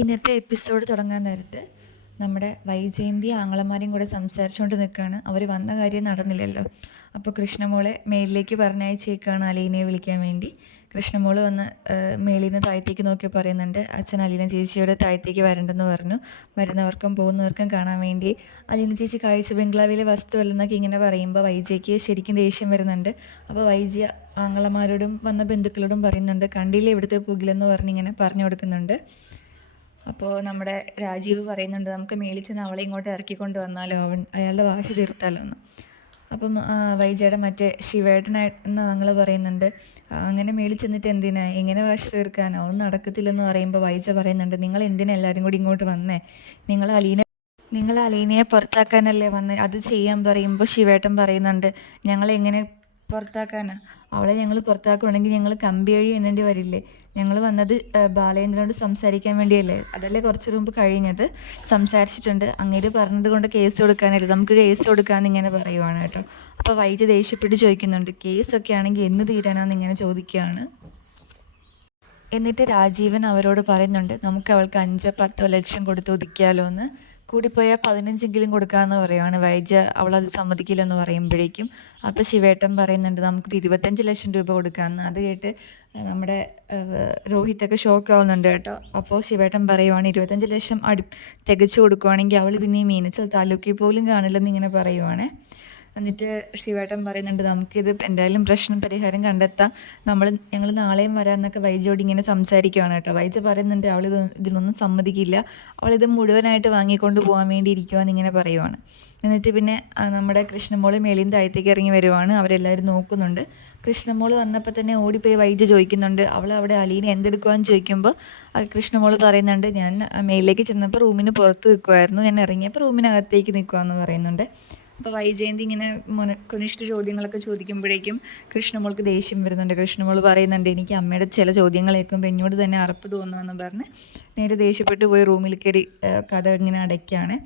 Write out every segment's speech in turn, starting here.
ഇന്നത്തെ എപ്പിസോഡ് തുടങ്ങാൻ നേരത്ത് നമ്മുടെ വൈജയന്തി ആങ്ങളമാരെയും കൂടെ സംസാരിച്ചുകൊണ്ട് നിൽക്കുകയാണ്. അവർ വന്ന കാര്യം നടന്നില്ലല്ലോ. അപ്പോൾ കൃഷ്ണമോളെ മേലിലേക്ക് പറഞ്ഞയച്ചേക്കാണ് അലീനയെ വിളിക്കാൻ വേണ്ടി. കൃഷ്ണമോള് വന്ന് മേളിൽ നിന്ന് താഴത്തേക്ക് നോക്കി പറയുന്നുണ്ട്, അച്ഛൻ അലീന ചേച്ചിയോട് താഴത്തേക്ക് വരണ്ടെന്ന് പറഞ്ഞു. വരുന്നവർക്കും പോകുന്നവർക്കും കാണാൻ വേണ്ടി. അലീന ചേച്ചി കാഴ്ച ബംഗ്ലാവിലെ വസ്തുവല്ലെന്നൊക്കെ ഇങ്ങനെ പറയുമ്പോൾ വൈജയ്ക്ക് ശരിക്കും ദേഷ്യം വരുന്നുണ്ട്. അപ്പോൾ വൈജി ആങ്ങളമാരോടും വന്ന ബന്ധുക്കളോടും പറയുന്നുണ്ട്, കണ്ടില്ലേ ഇവിടുത്തെ പുകിലെന്ന് പറഞ്ഞിങ്ങനെ പറഞ്ഞു കൊടുക്കുന്നുണ്ട്. അപ്പോൾ നമ്മുടെ രാജീവ് പറയുന്നുണ്ട്, നമുക്ക് മേളിൽ ചെന്ന് അവളെ ഇങ്ങോട്ട് ഇറക്കിക്കൊണ്ട് വന്നാലോ, അയാളുടെ വാശി തീർത്താലോ എന്ന്. അപ്പം വൈജയുടെ മറ്റേ ശിവേട്ടനായിട്ടെന്ന് ഞങ്ങൾ പറയുന്നുണ്ട്, അങ്ങനെ മേളിൽ ചെന്നിട്ട് എന്തിനാ, എങ്ങനെ വാശി തീർക്കാനോ, ഒന്നും നടക്കത്തില്ലെന്ന് പറയുമ്പോൾ വൈജ പറയുന്നുണ്ട്, നിങ്ങൾ എന്തിനാ എല്ലാവരും കൂടി ഇങ്ങോട്ട് വന്നേ, നിങ്ങൾ അലീനയെ പുറത്താക്കാനല്ലേ വന്നേ, അത് ചെയ്യാൻ പറയുമ്പോൾ ശിവേട്ടൻ പറയുന്നുണ്ട്, ഞങ്ങളെങ്ങനെ പുറത്താക്കാനാ, അവളെ ഞങ്ങൾ പുറത്താക്കുകയാണെങ്കിൽ ഞങ്ങൾ കമ്പി വഴി എണ്ണേണ്ടി വരില്ലേ, ഞങ്ങൾ വന്നത് ബാലേന്ദ്രനോട് സംസാരിക്കാൻ വേണ്ടിയല്ലേ, അതല്ലേ കുറച്ച് മുമ്പ് കഴിഞ്ഞത്, സംസാരിച്ചിട്ടുണ്ട്, അങ്ങേര് പറഞ്ഞത് കൊണ്ട് കേസ് കൊടുക്കാനായിരുന്നു, നമുക്ക് കേസ് കൊടുക്കാമെന്ന് ഇങ്ങനെ പറയുവാണ് കേട്ടോ. അപ്പോൾ വൈജ ദേഷ്യപ്പെട്ട് ചോദിക്കുന്നുണ്ട്, കേസൊക്കെ ആണെങ്കിൽ എന്ന് തീരാനാന്ന് ഇങ്ങനെ ചോദിക്കുകയാണ്. എന്നിട്ട് രാജീവൻ അവരോട് പറയുന്നുണ്ട്, നമുക്ക് അവൾക്ക് 5-10 ലക്ഷം കൊടുത്ത് ഒതുക്കിയാലോ എന്ന്, കൂടിപ്പോയാൽ 15 കൊടുക്കാമെന്ന് പറയുവാണ്. വൈജ അവളത് സമ്മതിക്കില്ലെന്ന് പറയുമ്പോഴേക്കും അപ്പോൾ ശിവേട്ടൻ പറയുന്നുണ്ട്, നമുക്കൊരു 25 ലക്ഷം രൂപ കൊടുക്കാമെന്ന്. അത് കേട്ട് നമ്മുടെ രോഹിത്തൊക്കെ ഷോക്കാവുന്നുണ്ട് കേട്ടോ. അപ്പോൾ ശിവേട്ടൻ പറയുവാണ്, 25 ലക്ഷം തികച്ചു കൊടുക്കുവാണെങ്കിൽ അവൾ പിന്നെ ഈ മീനച്ചൽ താലൂക്കിൽ പോലും കാണില്ലെന്ന് ഇങ്ങനെ പറയുവാണേ. എന്നിട്ട് ശിവേട്ടൻ പറയുന്നുണ്ട്, നമുക്കിത് എന്തായാലും പ്രശ്നം പരിഹാരം കണ്ടെത്താം, ഞങ്ങൾ നാളെയും വരാമെന്നൊക്കെ വൈജയോട് ഇങ്ങനെ സംസാരിക്കുവാണ് കേട്ടോ. വൈജ പറയുന്നുണ്ട്, ഇതിനൊന്നും സമ്മതിക്കില്ല, അവളിത് മുഴുവനായിട്ട് വാങ്ങിക്കൊണ്ട് പോകാൻ വേണ്ടി ഇരിക്കുവാന്ന് ഇങ്ങനെ പറയുവാണ്. എന്നിട്ട് പിന്നെ നമ്മുടെ കൃഷ്ണമോള് മേളിൽ താഴത്തേക്ക് ഇറങ്ങി വരുവാണ്. അവരെല്ലാവരും നോക്കുന്നുണ്ട്. കൃഷ്ണമോള് വന്നപ്പോൾ തന്നെ ഓടിപ്പോയി വൈജ ചോദിക്കുന്നുണ്ട്, അവൾ അവിടെ അലീന എന്തെടുക്കുവാന്ന് ചോദിക്കുമ്പോൾ കൃഷ്ണമോള് പറയുന്നുണ്ട്, ഞാൻ മേളിലേക്ക് ചെന്നപ്പോൾ റൂമിന് പുറത്ത് നിൽക്കുമായിരുന്നു, ഞാൻ ഇറങ്ങിയപ്പോൾ റൂമിനകത്തേക്ക് നിൽക്കുവാന്ന് പറയുന്നുണ്ട്. അപ്പോൾ വൈജയന്തി ഇങ്ങനെ കൊനിഷ്ഠ ചോദ്യങ്ങളൊക്കെ ചോദിക്കുമ്പോഴേക്കും കൃഷ്ണമോൾക്ക് ദേഷ്യം വരുന്നുണ്ട്. കൃഷ്ണമോൾ പറയുന്നുണ്ട്, എനിക്ക് അമ്മയുടെ ചില ചോദ്യങ്ങൾ കേൾക്കുമ്പോൾ എന്നോട് തന്നെ അറപ്പ് തോന്നുമെന്ന് പറഞ്ഞ് നേരെ ദേഷ്യപ്പെട്ട് പോയി റൂമിൽ കയറി കഥ ഇങ്ങനെ അടയ്ക്കുകയാണ്.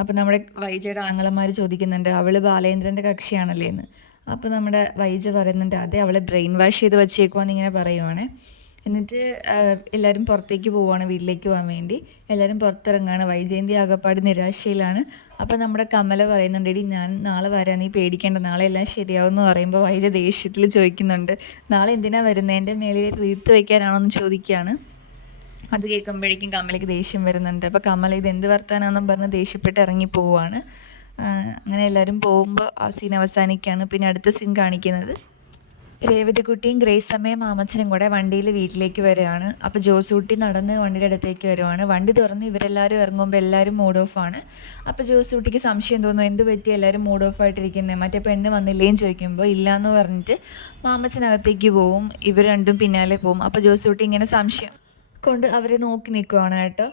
അപ്പോൾ നമ്മുടെ വൈജയുടെ ആങ്ങളമാർ ചോദിക്കുന്നുണ്ട്, അവൾ ബാലേന്ദ്രൻ്റെ കക്ഷിയാണല്ലേ എന്ന്. അപ്പോൾ നമ്മുടെ വൈജ പറയുന്നുണ്ട്, അതെ, അവളെ ബ്രെയിൻ വാഷ് ചെയ്ത് വച്ചേക്കുവാന്ന് ഇങ്ങനെ പറയുവാണ്. എന്നിട്ട് എല്ലാവരും പുറത്തേക്ക് പോവുകയാണ്, വീട്ടിലേക്ക് പോകാൻ വേണ്ടി എല്ലാവരും പുറത്തിറങ്ങുകയാണ്. വൈജയന്തി ആകപ്പാട് നിരാശയിലാണ്. അപ്പോൾ നമ്മുടെ കമല പറയുന്നുണ്ട്, എടി ഞാൻ നാളെ വരാം, നീ പേടിക്കേണ്ട, നാളെ എല്ലാം ശരിയാവും എന്ന് പറയുമ്പോൾ വൈജ ദേഷ്യത്തിൽ ചോദിക്കുന്നുണ്ട്, നാളെ എന്തിനാണ് വരുന്നത്, എൻ്റെ മേളിൽ റീത്ത് വയ്ക്കാനാണോ എന്ന് ചോദിക്കുകയാണ്. അത് കേൾക്കുമ്പോഴേക്കും കമലയ്ക്ക് ദേഷ്യം വരുന്നുണ്ട്. അപ്പോൾ കമല ഇത് എന്ത് വർത്താനാണെന്നും പറഞ്ഞ് ദേഷ്യപ്പെട്ട് ഇറങ്ങി പോവുകയാണ്. അങ്ങനെ എല്ലാവരും പോകുമ്പോൾ ആ സീൻ അവസാനിക്കുകയാണ്. പിന്നെ അടുത്ത സീൻ കാണിക്കുന്നത് രേവതിക്കുട്ടിയും ഗ്രേസ് അമ്മയും മാമച്ചനും കൂടെ വണ്ടിയിൽ വീട്ടിലേക്ക് വരികയാണ്. അപ്പോൾ ജോസൂട്ടി നടന്ന് വണ്ടിയുടെ അടുത്തേക്ക് വരുവാണ്. വണ്ടി തുറന്ന് ഇവരെല്ലാവരും ഇറങ്ങുമ്പോൾ എല്ലാവരും മൂഡ് ഓഫാണ്. അപ്പോൾ ജോസൂട്ടിക്ക് സംശയം തോന്നുന്നു, എന്ത് പറ്റി എല്ലാവരും മൂഡ് ഓഫ് ആയിട്ടിരിക്കുന്നത്, മറ്റേ പെണ്ണ് വന്നില്ലേന്ന് ചോദിക്കുമ്പോൾ ഇല്ലയെന്ന് പറഞ്ഞിട്ട് മാമച്ചനകത്തേക്ക് പോവും, ഇവർ രണ്ടും പിന്നാലെ പോവും. അപ്പോൾ ജോസൂട്ടി ഇങ്ങനെ സംശയം കൊണ്ട് അവരെ നോക്കി നിൽക്കുവാണ് കേട്ടോ.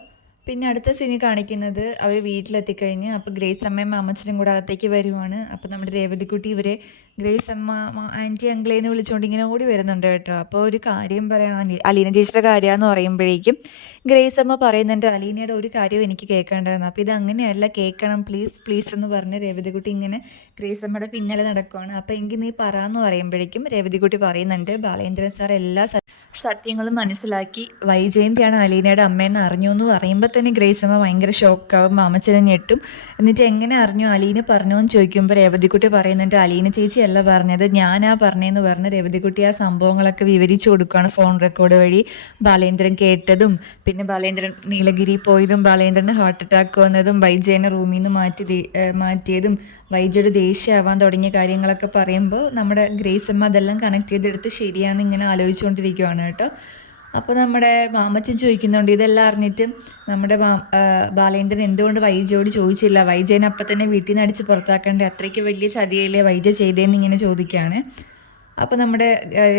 പിന്നെ അടുത്ത സീനി കാണിക്കുന്നത് അവർ വീട്ടിലെത്തിക്കഴിഞ്ഞ് അപ്പോൾ ഗ്രേസ് അമ്മയും മാമച്ചനും കൂടെ അകത്തേക്ക് വരുവാണ്. അപ്പോൾ നമ്മുടെ രേവതിക്കുട്ടി ഇവരെ ഗ്രേസ് അമ്മ ആൻറ്റി അങ്കിളേന്ന് വിളിച്ചുകൊണ്ട് ഇങ്ങനെ ഓടി വരുന്നുണ്ട് കേട്ടോ. അപ്പോൾ ഒരു കാര്യം പറയാൻ, അലീന ചേച്ചിയുടെ കാര്യമെന്ന് പറയുമ്പോഴേക്കും ഗ്രേസ് അമ്മ പറയുന്നുണ്ട്, അലീനയുടെ ഒരു കാര്യവും എനിക്ക് കേൾക്കേണ്ടതെന്ന്. അപ്പോൾ ഇത് അങ്ങനെയല്ല, കേൾക്കണം പ്ലീസ് പ്ലീസ് എന്ന് പറഞ്ഞ് രേവതിക്കുട്ടി ഇങ്ങനെ ഗ്രേസ് അമ്മയുടെ പിന്നാലെ നടക്കുവാണ്. അപ്പോൾ എങ്കിൽ നീ പറയാമെന്ന് പറയുമ്പോഴേക്കും രേവതിക്കുട്ടി പറയുന്നുണ്ട്, ബാലേന്ദ്രൻ സാർ എല്ലാ സത്യങ്ങളും മനസ്സിലാക്കി വൈജയന്തിയാണ് അലീനയുടെ അമ്മയെന്ന് അറിഞ്ഞു എന്ന് പറയുമ്പോൾ തന്നെ ഗ്രേസ് അമ്മ ഭയങ്കര ഷോക്കാവും, മാമച്ചനെ ഞെട്ടും. എന്നിട്ട് എങ്ങനെ അറിഞ്ഞു, അലീന പറഞ്ഞോ എന്ന് ചോദിക്കുമ്പോൾ രേവതിക്കുട്ടി പറയുന്നുണ്ട്, അലീന ചേച്ചി അല്ല പറഞ്ഞത്, ഞാനാ പറഞ്ഞതെന്ന് പറഞ്ഞ് രേവതിക്കുട്ടി ആ സംഭവങ്ങളൊക്കെ വിവരിച്ചു കൊടുക്കുകയാണ് ഫോൺ റെക്കോർഡ് വഴി. ബാലേന്ദ്രൻ കേട്ടതും പിന്നെ ബാലേന്ദ്രൻ നീലഗിരി പോയതും ബാലേന്ദ്രന് ഹാർട്ട് അറ്റാക്ക് വന്നതും വൈജയനെ റൂമിൽ നിന്ന് മാറ്റിയതും വൈജയുടെ ദേഷ്യമാവാൻ തുടങ്ങിയ കാര്യങ്ങളൊക്കെ പറയുമ്പോൾ നമ്മുടെ ഗ്രേസ് അമ്മ അതെല്ലാം കണക്ട് ചെയ്തെടുത്ത് ശരിയാണെന്ന് ഇങ്ങനെ ആലോചിച്ചുകൊണ്ടിരിക്കുകയാണ് കേട്ടോ. അപ്പോൾ നമ്മുടെ മാമച്ചൻ ചോദിക്കുന്നുണ്ട്, ഇതെല്ലാം അറിഞ്ഞിട്ടും നമ്മുടെ ബാലേന്ദ്രൻ എന്തുകൊണ്ട് വൈജയോട് ചോദിച്ചില്ല, വൈജയനെ അപ്പം തന്നെ വീട്ടിൽ നിന്ന് അടിച്ച് പുറത്താക്കേണ്ടേ, അത്രയ്ക്ക് വലിയ ചതിയല്ലേ വൈജ ചെയ്തതെന്ന് ഇങ്ങനെ ചോദിക്കുകയാണ്. അപ്പോൾ നമ്മുടെ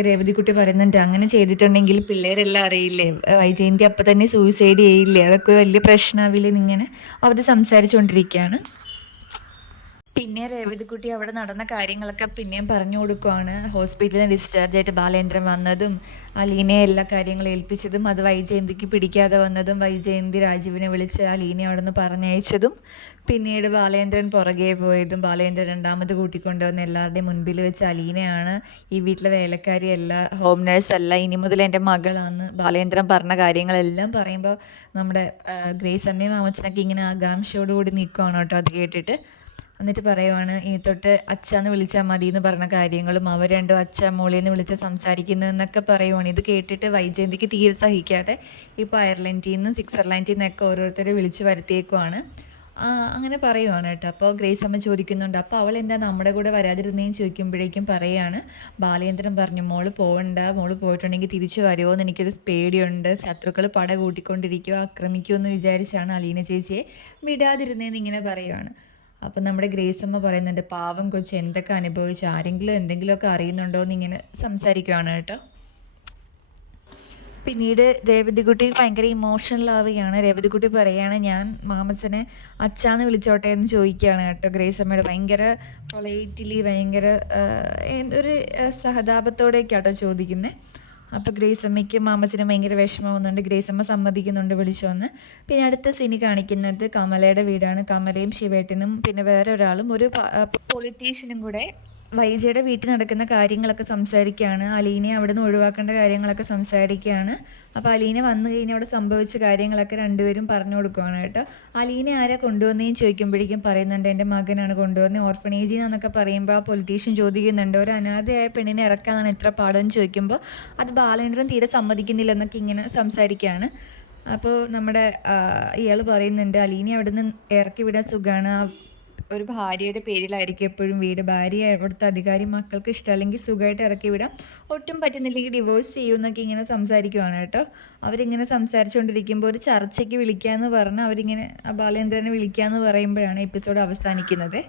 രേവതിക്കുട്ടി പറയുന്നുണ്ട്, അങ്ങനെ ചെയ്തിട്ടുണ്ടെങ്കിൽ പിള്ളേരെല്ലാം അറിയില്ലേ, വൈജയന്തി അപ്പം തന്നെ സൂയിസൈഡ് ചെയ്യില്ലേ, അതൊക്കെ വലിയ പ്രശ്നമാവില്ലേ എന്നിങ്ങനെ അവർ സംസാരിച്ചുകൊണ്ടിരിക്കുകയാണ്. പിന്നെ രേവതിക്കുട്ടി അവിടെ നടന്ന കാര്യങ്ങളൊക്കെ പിന്നെയും പറഞ്ഞു കൊടുക്കുവാണ്. ഹോസ്പിറ്റലിൽ നിന്ന് ഡിസ്ചാർജ് ആയിട്ട് ബാലേന്ദ്രൻ വന്നതും അലീനയെ എല്ലാ കാര്യങ്ങളും ഏൽപ്പിച്ചതും അത് വൈജയന്തിക്ക് പിടിക്കാതെ വന്നതും വൈജയന്തി രാജീവിനെ വിളിച്ച് അലീനെ അവിടെ നിന്ന് പറഞ്ഞയച്ചതും പിന്നീട് ബാലേന്ദ്രൻ പുറകെ പോയതും ബാലേന്ദ്രൻ രണ്ടാമത് കൂട്ടിക്കൊണ്ടുവന്ന് എല്ലാവരുടെയും മുൻപിൽ വെച്ച് അലീനയാണ് ഈ വീട്ടിലെ വേലക്കാരിയല്ല, ഹോം നേഴ്സ് അല്ല, ഇനി മുതൽ എൻ്റെ മകളാണ് ബാലേന്ദ്രൻ പറഞ്ഞ കാര്യങ്ങളെല്ലാം പറയുമ്പോൾ നമ്മുടെ ഗ്രേസ് അമ്മയും മാമച്ചനൊക്കെ ഇങ്ങനെ ആകാംക്ഷയോടുകൂടി നിൽക്കുകയാണ് കേട്ടോ അത് കേട്ടിട്ട്. എന്നിട്ട് പറയുവാണ് ഇനി തൊട്ട് അച്ഛന്ന് വിളിച്ചാൽ മതി എന്ന് പറഞ്ഞ കാര്യങ്ങളും അവർ രണ്ടും അച്ഛ മോളിന്ന് വിളിച്ച് സംസാരിക്കുന്നു എന്നൊക്കെ പറയുവാണ്. ഇത് കേട്ടിട്ട് വൈജയന്തിക്ക് തീരെ സഹിക്കാതെ ഇപ്പോൾ അയർലൻഡിൽ നിന്നും സ്വിറ്റ്സർലാൻഡിൽ നിന്നൊക്കെ ഓരോരുത്തരെ വിളിച്ച് വരുത്തിയേക്കുവാണ്. അങ്ങനെ പറയുവാണ് കേട്ടോ. അപ്പോൾ ഗ്രേസ് അമ്മ ചോദിക്കുന്നുണ്ട് അപ്പോൾ അവൾ എന്താ നമ്മുടെ കൂടെ വരാതിരുന്നേന്ന് ചോദിക്കുമ്പോഴേക്കും പറയുകയാണ് ബാലേന്ദ്രൻ പറഞ്ഞു മോള് പോകണ്ട, മോള് പോയിട്ടുണ്ടെങ്കിൽ തിരിച്ചു വരുമോ എന്ന് എനിക്കൊരു പേടിയുണ്ട്, ശത്രുക്കൾ പട കൂട്ടിക്കൊണ്ടിരിക്കുമോ ആക്രമിക്കുമോ എന്ന് വിചാരിച്ചാണ് അലീന ചേച്ചിയെ വിടാതിരുന്നേന്ന് ഇങ്ങനെ പറയുവാണ്. അപ്പം നമ്മുടെ ഗ്രേസ് അമ്മ പറയുന്നുണ്ട് പാവം കൊച്ച് എന്തൊക്കെ അനുഭവിച്ചു, ആരെങ്കിലും എന്തെങ്കിലുമൊക്കെ അറിയുന്നുണ്ടോ എന്ന് ഇങ്ങനെ സംസാരിക്കുവാണ് കേട്ടോ. പിന്നീട് രേവതിക്കുട്ടി ഭയങ്കര ഇമോഷണൽ ആവുകയാണ്. രേവതിക്കുട്ടി പറയുകയാണ് ഞാൻ മാമച്ചനെ അച്ഛാന്ന് വിളിച്ചോട്ടെ എന്ന് ചോദിക്കുകയാണ് കേട്ടോ. ഗ്രേസ് അമ്മയുടെ ഭയങ്കര പൊളൈറ്റ്ലി ഭയങ്കര ഒരു സഹതാപത്തോടെയൊക്കെയാട്ടോ ചോദിക്കുന്നത്. അപ്പോൾ ഗ്രേസ് അമ്മയ്ക്ക് മാമച്ചനും ഭയങ്കര വിഷമമാവുന്നുണ്ട്. ഗ്രേസ് അമ്മ സമ്മതിക്കുന്നുണ്ട് വിളിച്ചോന്ന്. പിന്നെ അടുത്ത സീനി കാണിക്കുന്നത് കമലയുടെ വീടാണ്. കമലയും ശിവേട്ടനും പിന്നെ വേറെ ഒരാളും ഒരു പൊളിറ്റീഷ്യനും കൂടെ വൈജയുടെ വീട്ടിൽ നടക്കുന്ന കാര്യങ്ങളൊക്കെ സംസാരിക്കുകയാണ്. അലീനയെ അവിടെ നിന്ന് ഒഴിവാക്കേണ്ട കാര്യങ്ങളൊക്കെ സംസാരിക്കുകയാണ്. അപ്പോൾ അലീന വന്നു കഴിഞ്ഞാൽ അവിടെ സംഭവിച്ച കാര്യങ്ങളൊക്കെ രണ്ടുപേരും പറഞ്ഞു കൊടുക്കുകയാണ് കേട്ടോ. അലീന ആരാ കൊണ്ടുവന്നതെന്ന് ചോദിക്കുമ്പോഴേക്കും പറയുന്നുണ്ട് എൻ്റെ മകനാണ് കൊണ്ടുവന്നത് ഓർഫണേജിൽ നിന്നൊക്കെ പറയുമ്പോൾ ആ പൊളിറ്റീഷ്യൻ ചോദിക്കുന്നുണ്ട് ഒരു അനാഥയായ പെണ്ണിനെ ഇറക്കാനാണ് ഇത്ര പാടെന്ന് ചോദിക്കുമ്പോൾ അത് ബാലേന്ദ്രൻ തീരെ സമ്മതിക്കുന്നില്ലെന്നൊക്കെ ഇങ്ങനെ സംസാരിക്കുകയാണ്. അപ്പോൾ നമ്മുടെ ഇയാൾ പറയുന്നുണ്ട് അലീന അവിടെ നിന്ന് ഇറക്കി വിടാൻ സുഖമാണ്, ഒരു ഭാര്യയുടെ പേരിലായിരിക്കും എപ്പോഴും വീട്, ഭാര്യ അവിടുത്തെ അധികാരി മക്കൾക്ക് ഇഷ്ടമല്ലെങ്കിൽ സുഖമായിട്ട് ഇറക്കി വിടാം, ഒട്ടും പറ്റുന്നില്ലെങ്കിൽ ഡിവോഴ്സ് ചെയ്യുമെന്നൊക്കെ ഇങ്ങനെ സംസാരിക്കുവാണ് കേട്ടോ. അവരിങ്ങനെ സംസാരിച്ചുകൊണ്ടിരിക്കുമ്പോൾ ഒരു ചർച്ചയ്ക്ക് വിളിക്കാമെന്ന് പറഞ്ഞ് അവരിങ്ങനെ ബാലേന്ദ്രനെ വിളിക്കാമെന്ന് പറയുമ്പോഴാണ് എപ്പിസോഡ് അവസാനിക്കുന്നത്.